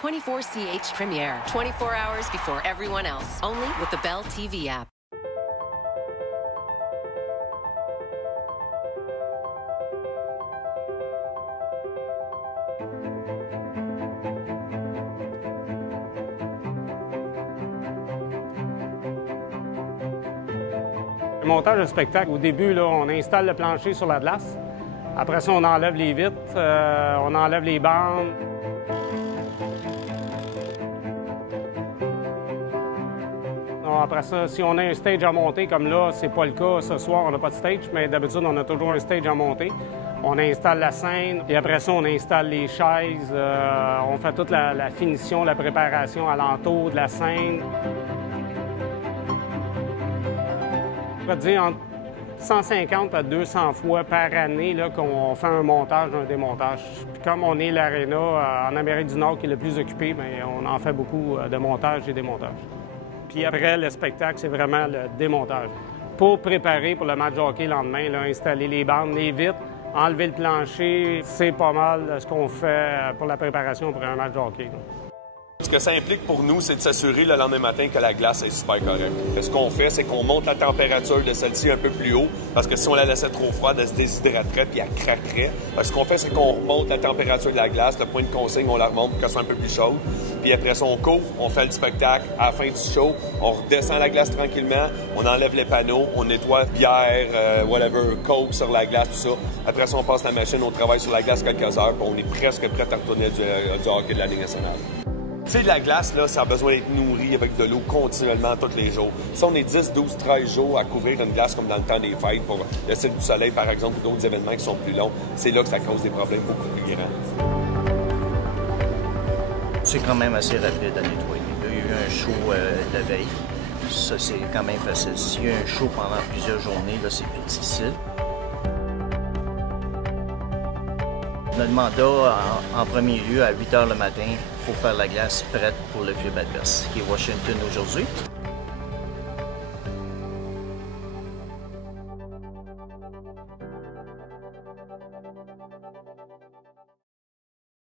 24CH Premiere, 24 hours before everyone else, only with the Bell TV app. Le montage de spectacle, au début, là, on installe le plancher sur la glace. Après ça, on enlève les vitres, on enlève les bandes. Après ça, si on a un stage à monter, comme là, c'est pas le cas ce soir, on n'a pas de stage, mais d'habitude, on a toujours un stage à monter. On installe la scène, et après ça, on installe les chaises, on fait toute la finition, la préparation alentour de la scène. Je vais dire entre 150 à 200 fois par année qu'on fait un montage, un démontage. Puis comme on est l'Arena en Amérique du Nord qui est le plus occupé, bien, on en fait beaucoup de montage et démontage. Puis après, le spectacle, c'est vraiment le démontage. Pour préparer pour le match de hockey le lendemain, là, installer les bandes, les vitres, enlever le plancher, c'est pas mal ce qu'on fait pour la préparation pour un match de hockey, là. Ce que ça implique pour nous, c'est de s'assurer le lendemain matin que la glace est super correcte. Ce qu'on fait, c'est qu'on monte la température de celle-ci un peu plus haut, parce que si on la laissait trop froide, elle se déshydraterait puis elle craquerait. Ce qu'on fait, c'est qu'on remonte la température de la glace, le point de consigne, on la remonte pour qu'elle soit un peu plus chaude. Puis après ça, on couvre, on fait le spectacle. À la fin du show, on redescend la glace tranquillement, on enlève les panneaux, on nettoie bière, whatever, coke sur la glace, tout ça. Après ça, on passe la machine, on travaille sur la glace quelques heures, puis on est presque prêt à retourner du hockey de la Ligue nationale. Tu sais, la glace, là, ça a besoin d'être nourri avec de l'eau continuellement tous les jours. Si on est 10, 12, 13 jours à couvrir une glace comme dans le temps des fêtes pour le cycle du soleil, par exemple, ou d'autres événements qui sont plus longs, c'est là que ça cause des problèmes beaucoup plus grands. C'est quand même assez rapide à nettoyer. Il y a eu un show de veille. Ça, c'est quand même facile. S'il y a un show pendant plusieurs journées, là, c'est plus difficile. Notre mandat, en premier lieu, à 8 h le matin, il faut faire la glace prête pour le club adverse, qui est Washington aujourd'hui.